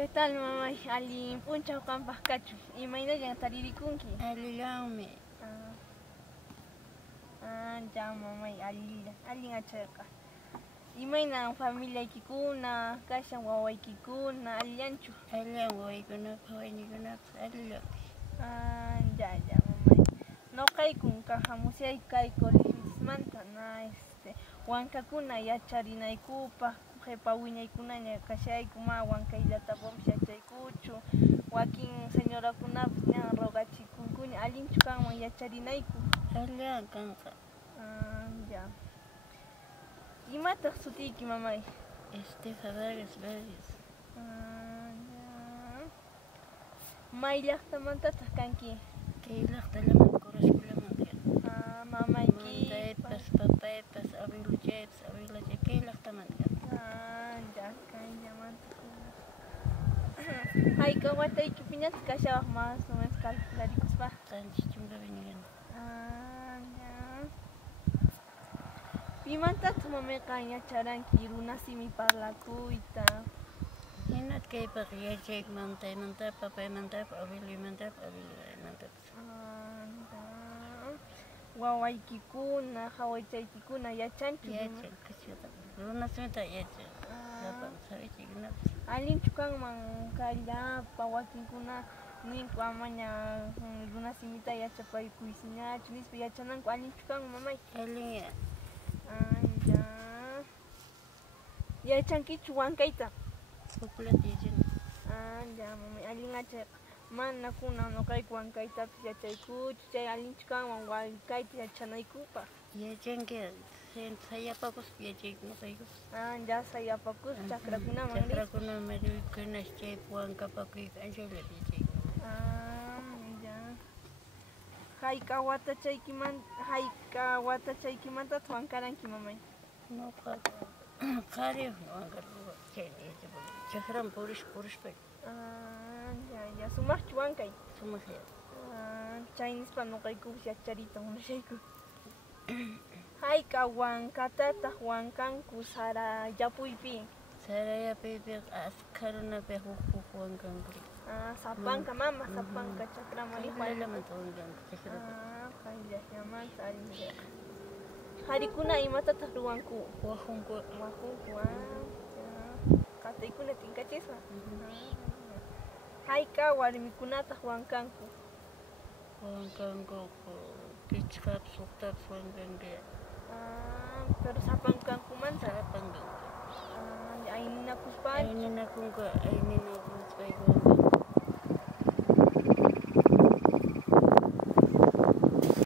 ¿Qué tal, mamá? Ali puncha kampas kachu. Imaynallan taririkunki. Allillawmi. Ya mamay allin achayqa. Imayna familiaykikuna, kashan wawaykikuna allanchu. Allan wawaykunapas wayniikunapas allillawmi. Ya mamay. Noqaykun kahamusyay kay colegiosmanta na wankakuna yacharinaykupaq qhipa wiñaykunaña kashayku ma wankaylatapapas yachaykuchu. Wakin señorakunapas ña rogachikunkuña allinchu kanman yacharinayku. Allan kanqa. Ya. Imataq sutiyki mamay? Vargas Vargas. Ya. May llaqtamantataq kanki? Kay llaqtallaman Corashkullaman kan. Mamayki. Mantaypas, papaypas, abueluchaypas, abuelachay kay llaqtaman kan. Ya kayllamanta. Hayka wataykipiñataq kashawaq más o menos calcularikuspa. Qanchis chunkapiña kan. Ya. Pimantataq mamayqa yacharanki runa simi parlakuyta? Hinata kaypaq yachaykumantaymanta, papaymantapas, abueluymantapas. Wawaykikuna, hawaychaykikuna yachanchu? Yachan, kachata. Runa simita yachan. Lapan sabichaykunapas. Allinchu kanman kayllapa wakinkuna ninku amaña runa simita yachapaykuysinachu nispa yachananku allinchu kanman mamay? Allin. Ya. Yachankichu wankayta? Ukulata yachan. Ya mamay allin achayqa. Mana kunan noqayku wankaytapis yachaykuchu, chay allinchu kanman waykayta yachanaykupaq. Yachanki sayapakus yachaykunaqaykus. Ya sayapakus chakrakunaman ris. Chakrakunaman riwikunash chaypi wankapakuyqa anchayllapi yachayku. Ya. Hayka watachaykimantataq wankaranki mamay? Nuqa qhari wankarquqa chayta yachapakuni. Chakraman purishpay. Ya sumaqchu wankay? Sumaqya. Chay nispa nuqaykupas yachariyta munashayku. Hayka wankatataq wankanku Sarayapuypi? Sarayapuypiqa askha runapiqa huk wankanku. Sapanka mama, sapanka chakraman riq Laylamanta wankanku chakrapi. Qayllallamanta allinchayqa. Qharikuna imatataq ruwanku? Wahunku. Qataykuna tinkachisqa? Hayka warmikunataq wankanku? Wankanku pichqapas suqtapas wankanku. Pero sapankankumanta? Sapankanku. Ayninakuspa? Ayninakunku, ayninakunku.